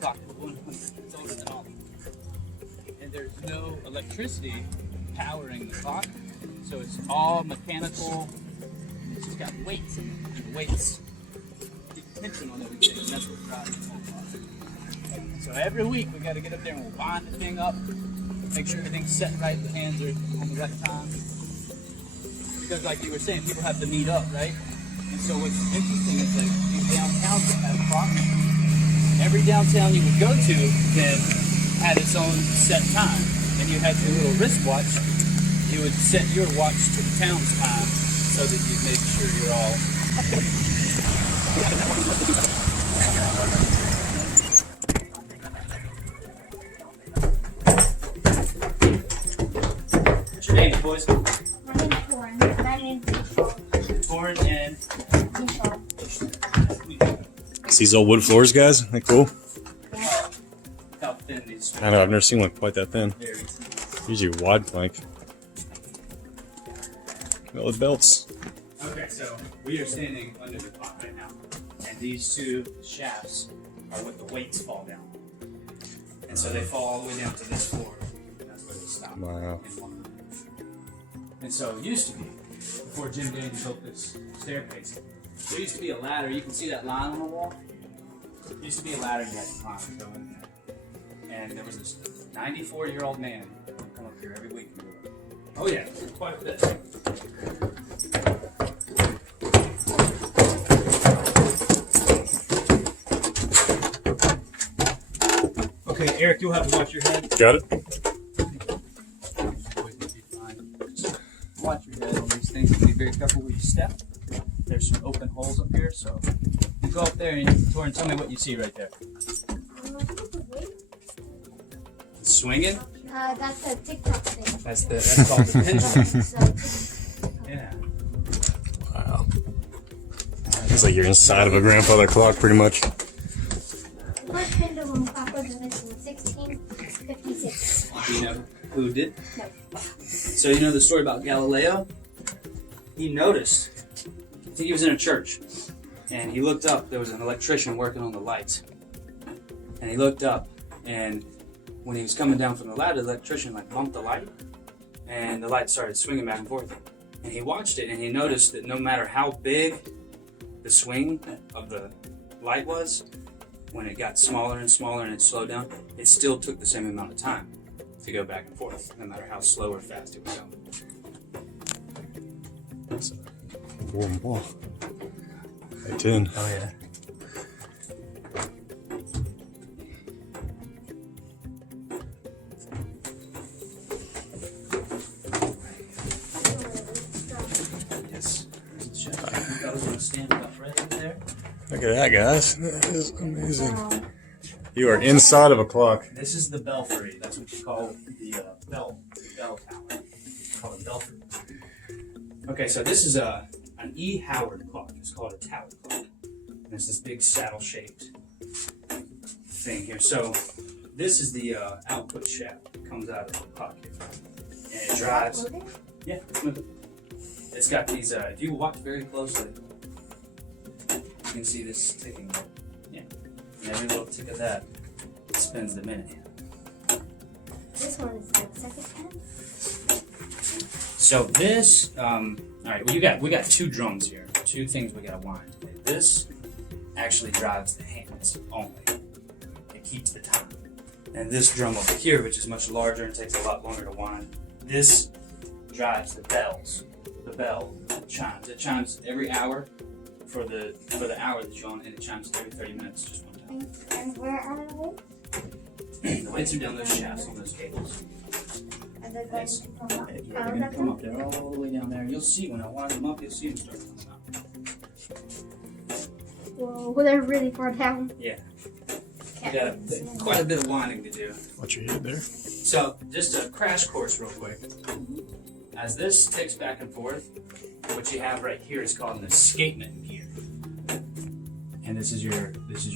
clock is 100. It's older than all of them. And there's no electricity powering the clock, so it's all mechanical. It's just got weights in it. And the weights keep tension on everything, and that's what drives the whole clock. So every week we got to get up there and we'll wind the thing up, make sure everything's set right, the hands are on the right time. Because like you were saying, people have to meet up, right? And so what's interesting is like these downtowns that have clocks, every downtown you would go to then had its own set time. And you had your little wristwatch. You would set your watch to the town's time so that you'd make sure you're all... What's your name, boys? My name's Torin. My name's Torin and... It's these old wood floors, guys. Ain't that cool? How thin these... I know, I've never seen one quite that thin. Usually wide plank. All the belts. Okay, so we are standing under the clock right now, and these two shafts are what the weights fall down. And so they fall all the way down to this floor, and that's where they stop. Wow. In one room. And so it used to be, before Jim Dandy built this staircase, there used to be a ladder. You can see that line on the wall? There used to be a ladder you had to climb to go in there. And there was this 94-year-old man who would come up here every week. Oh yeah, quite a bit. Okay, Eric, you'll have to watch your head. Got it? Watch your head on these things. Be very careful where you step. There's some open holes up here, so you go up there and Torin, tell me what you see right there. Swinging? That's a TikTok thing. That's called the pendulum. Yeah. Wow. It's like you're inside of a grandfather clock, pretty much. The first pendulum clock was invented in 1656. Do you know who did? No. So you know the story about Galileo? He noticed, I think he was in a church, and he looked up, there was an electrician working on the lights. And he looked up, and when he was coming down from the ladder, the electrician like bumped the light, and the light started swinging back and forth. And he watched it, and he noticed that no matter how big the swing of the light was, when it got smaller and smaller and it slowed down, it still took the same amount of time to go back and forth, no matter how slow or fast it was going. That's a warm wall. Hey, tin. Oh yeah. Yes. That was gonna stand up right there. Look at that, guys. That is amazing. Wow. You are inside of a clock. This is the belfry. That's what you call the bell tower. Call it belfry. Okay, so this is an E. Howard clock. It's called a tower clock. And it's this big saddle-shaped thing here. So this is the output shaft that comes out of the clock here. And it drives. Yeah, it's got these. If you watch very closely, you can see this ticking. Yeah, and every little tick of that spins the minute. This one is like second hand. So this, all right. Well, we got two drums here. Two things we gotta wind. This actually drives the hands only. It keeps the time. And this drum over here, which is much larger and takes a lot longer to wind, this drives the bells. The bell chimes. It chimes every hour for the hour that you're on, and it chimes every 30 minutes, just one time. And where are the weights? The weights are down those shafts on those cables. Are they going Yes. to come up? Yeah, they're gonna come up there all the way down there. You'll see when I wind them up. You'll see them start coming up. Whoa, they're really far down. Yeah. Can't Got even see them. quite a bit of winding to do. Watch your head there. So, just a crash course real quick. As this ticks back and forth, what you have right here is called an escapement gear. And this is your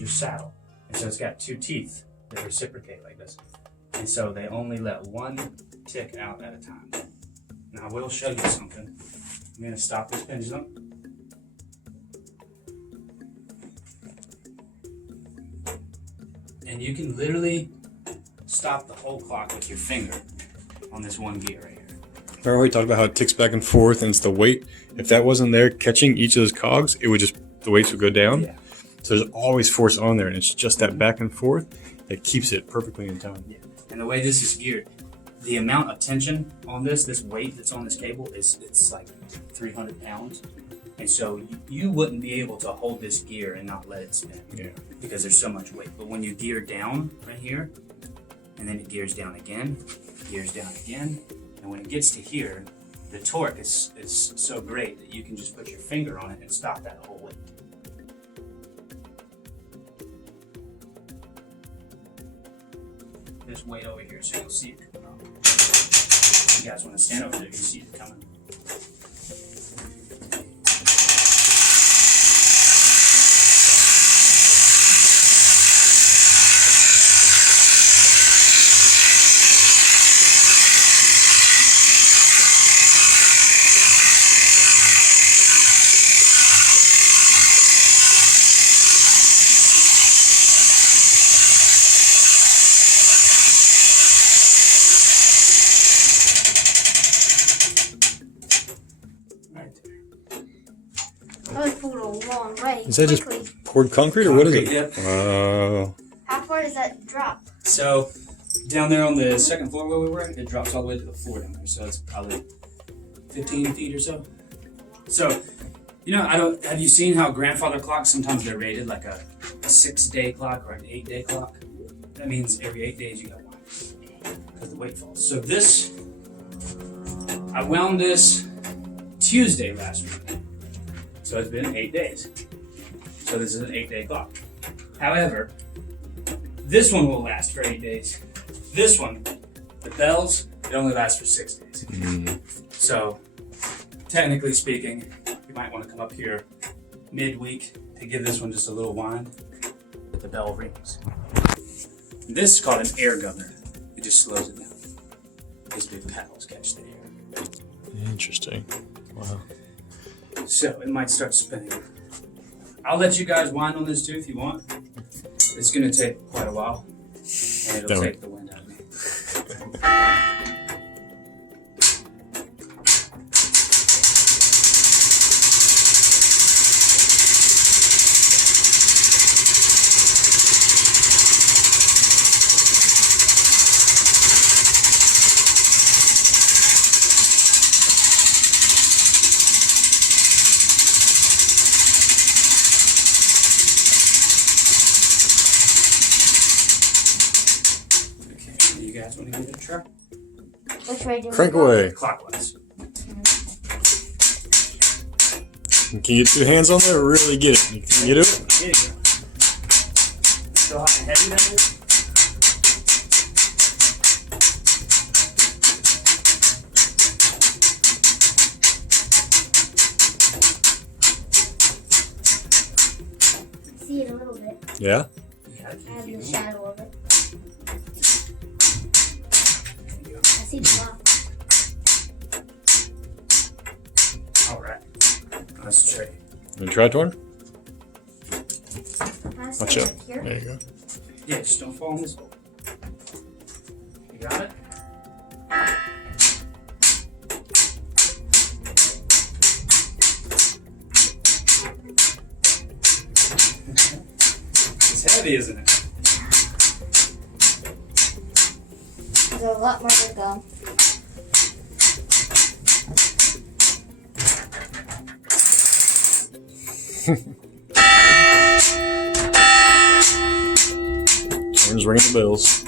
saddle. And so it's got two teeth that reciprocate like this. And so they only let one tick out at a time. Now I will show you something. I'm gonna stop this pendulum. And you can literally stop the whole clock with your finger on this one gear right here. Remember we talked about how it ticks back and forth and it's the weight? If that wasn't there catching each of those cogs, it would just, the weights would go down. Yeah. So there's always force on there, and it's just that back and forth that keeps it perfectly in time. Yeah. And the way this is geared, the amount of tension on this weight that's on this cable it's like 300 pounds. And so you wouldn't be able to hold this gear and not let it spin. Yeah. Because there's so much weight. But when you gear down right here, and then it gears down again, and when it gets to here, the torque is so great that you can just put your finger on it and stop that whole weight. Just wait over here so you'll see it coming up. You guys want to stand over there, you see it coming. That was pulled a long way. Is that quickly. just poured concrete, or what is it? Yep. Wow. How far does that drop? So down there on the second floor where we were, it drops all the way to the floor down there. So it's probably 15 feet or so. So, you know, have you seen how grandfather clocks, sometimes they're rated like a 6-day clock or an 8-day clock? That means every 8 days you got one because the weight falls. So this, I wound this Tuesday last week. So it's been 8 days. So this is an 8-day clock. However, this one will last for 8 days. This one, the bells, it only lasts for 6 days. Mm. So, technically speaking, you might want to come up here midweek to give this one just a little wind, but the bell rings. This is called an air governor. It just slows it down. These big paddles catch the air. Interesting. Wow. So, it might start spinning. I'll let you guys wind on this too if you want. It's going to take quite a while, and it'll take the wind out of me. You guys want to give it a try? Which way do we Crank go? away. Clockwise. Can you get 2 hands on there or really get it? You can get it? There you go. So hot and heavy that is? See it a little bit. Yeah? Yeah, I have the shadow of it. I see the block. Alright. Let's try. You try it, Torn? I see Watch it out. here. There you go. Yeah, just don't fall in this hole. You got it? It's heavy, isn't it? There's a lot more to go. Torn's ringing the bells.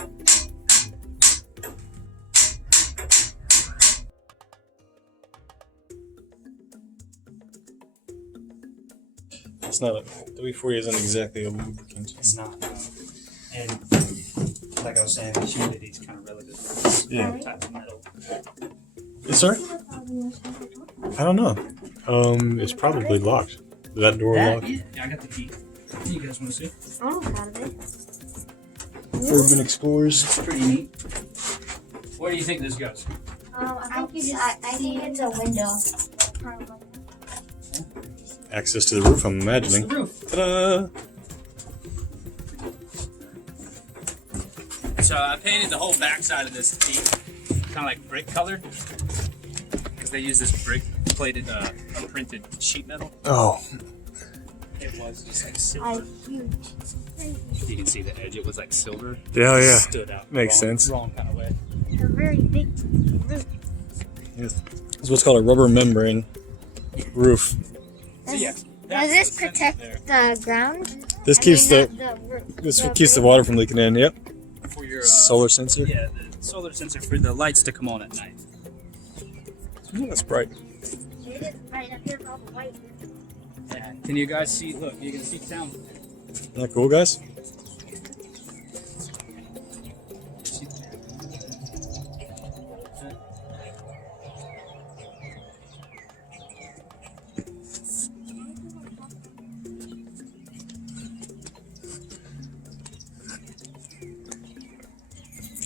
It's not W40 isn't exactly a lubricant. It's not. And like I was saying, the humidity is kind of relative to this Yeah. type of metal. Yes, sir? I don't know. It's probably locked. Is that door locked? Yeah, I got the key. You guys want to see? I'm proud of it. Urban Explorers. It's pretty neat. Where do you think this goes? I think it's a window. Access to the roof, I'm It's imagining. the roof. Ta-da! So I painted the whole backside of this deep, kind of like brick colored, because they use this brick plated, printed sheet metal. Oh. It was just like silver. Huge. You can see the edge. It was like silver. Yeah, yeah. Stood out. Makes wrong, sense. Wrong kind of way. A very big roof. Yes. It's what's called a rubber membrane roof. So yeah. Does that's this the sensor protect there. the ground? This I keeps mean, this the keeps the roof? water from leaking in. Yep. For your Solar sensor. Yeah, the solar sensor for the lights to come on at night. Ooh, that's bright. It is right up here with all the white. Yeah. Can you guys see? Look, you can see town. Isn't that cool, guys?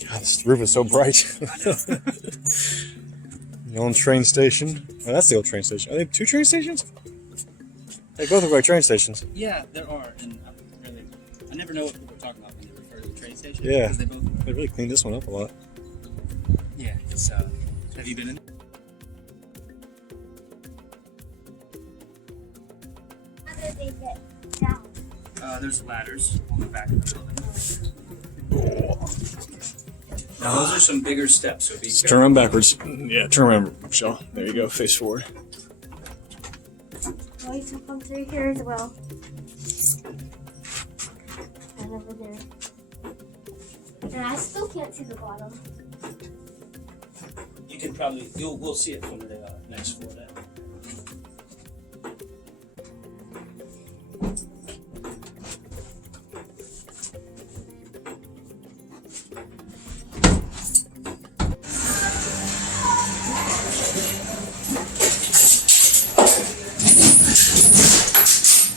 God, this roof is so bright. The old train station. Oh, that's the old train station. Are they two train stations? They both look like train stations. Yeah, there are, and I never know what people are talking about when they refer to the train station. Yeah. Because they both. They really cleaned this one up a lot. Yeah, it's. Have you been in? How did they get down? There's ladders on the back of the building. Now those are some bigger steps, so be Just careful. turn around backwards. Yeah, turn around, Michelle. There you go. Face forward. Oh, you can come through here as well. And over there. And I still can't see the bottom. You can probably we'll see it from the next floor down.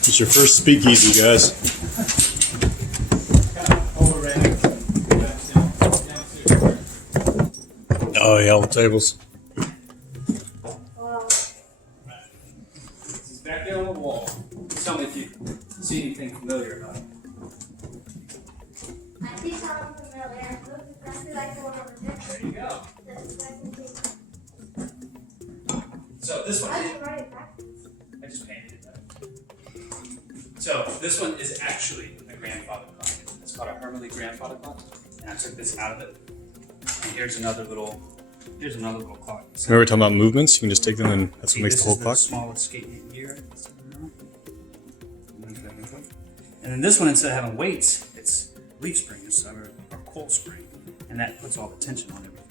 It's your first speakeasy, guys. Oh yeah, all the tables. Wow. This is back there on the wall. Tell me if you see anything familiar about it. I see something familiar. It looks exactly like the one over there. There you go. That's exactly the same. So this one, Why did you write it back? I just painted it though. So this one is actually a grandfather clock. It's called a Hermely grandfather clock, and I took this out of it. And here's another little clock. So Remember we were talking about movements? You can just take them and that's see, what makes this the whole is clock. smallest skate here. And then this one, instead of having weights, it's leaf springs or coil spring, and that puts all the tension on everything.